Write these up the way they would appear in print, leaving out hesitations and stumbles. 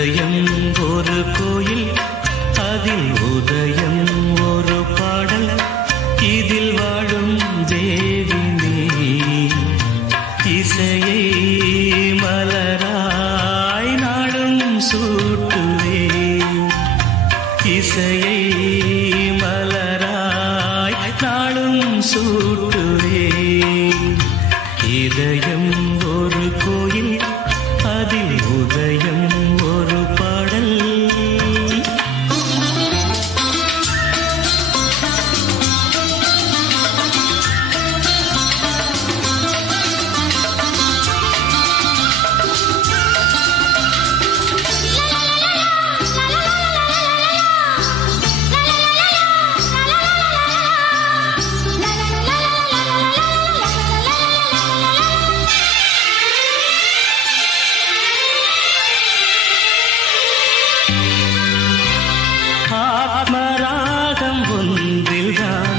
இதயம் ஒரு கோயில், அதில் உதயம் ஒரு பாடல், இதில் வாழும் தேவி நீ. இசையை மலராய் நாடும் சூட்டுவே, இசையை மலராய் நாடும் சூட்டுவே. இதயம் ஒரு கோயில், அதில் உதயம் ஒரு பாடல். ஆத்மராகம் ஒன்றில்தான்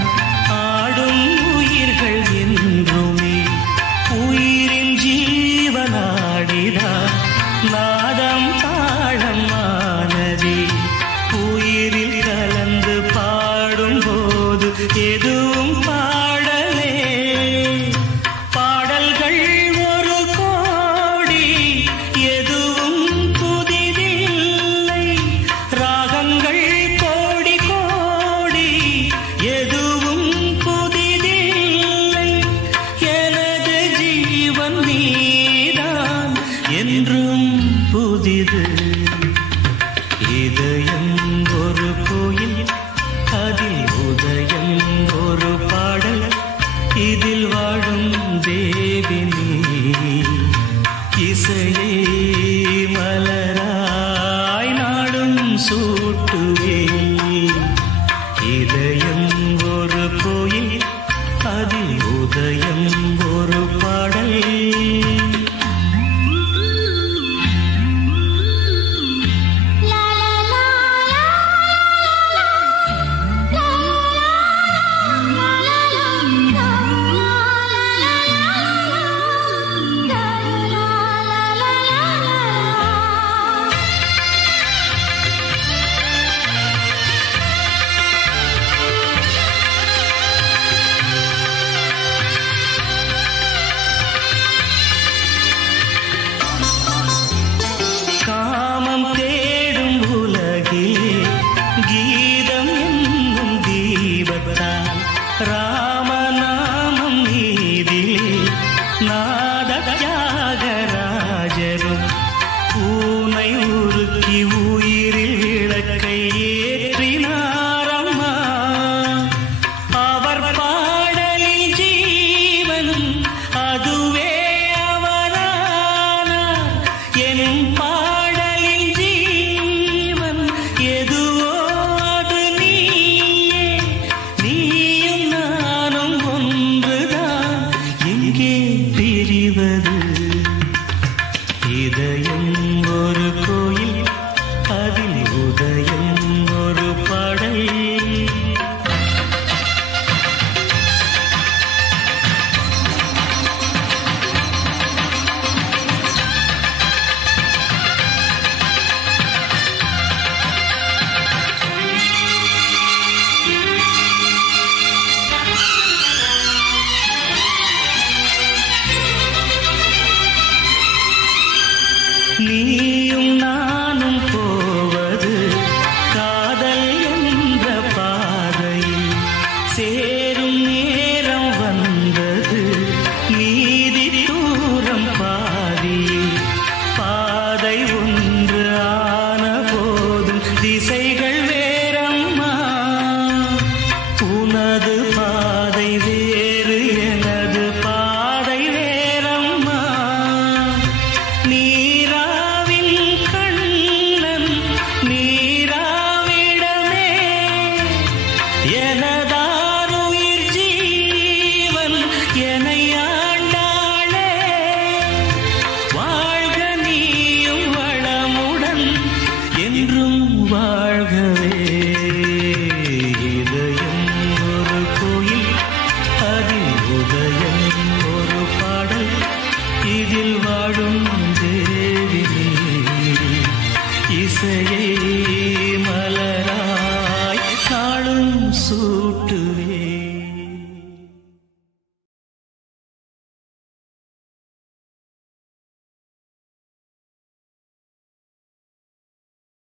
ஆடும் உயிர்கள் என்றுமே, உயிரின் ஜீவனாடிதான் நாதம் தாளம் ஆனதே. உயிரில் கலந்து பாடும் போது எதுவும் பாடலே. பாடல்கள் ஒரு கோடி, எதுவும் புதிதில்லை. ராகங்கள் கோடி கோடி, எதுவும் புதிதில்லை. எனது ஜீவன் நீதான் என்றும் புதிது. இதயம் ஒரு கோயில், அதில் உதயம் ஒரு பாடல், இதில் வாழும் தேவி நீ. இசையை மலராய் நாடும் சூட்டுவே. இதயம் ஒரு கோயில், அதில் உதயம் ஒரு பாடல்.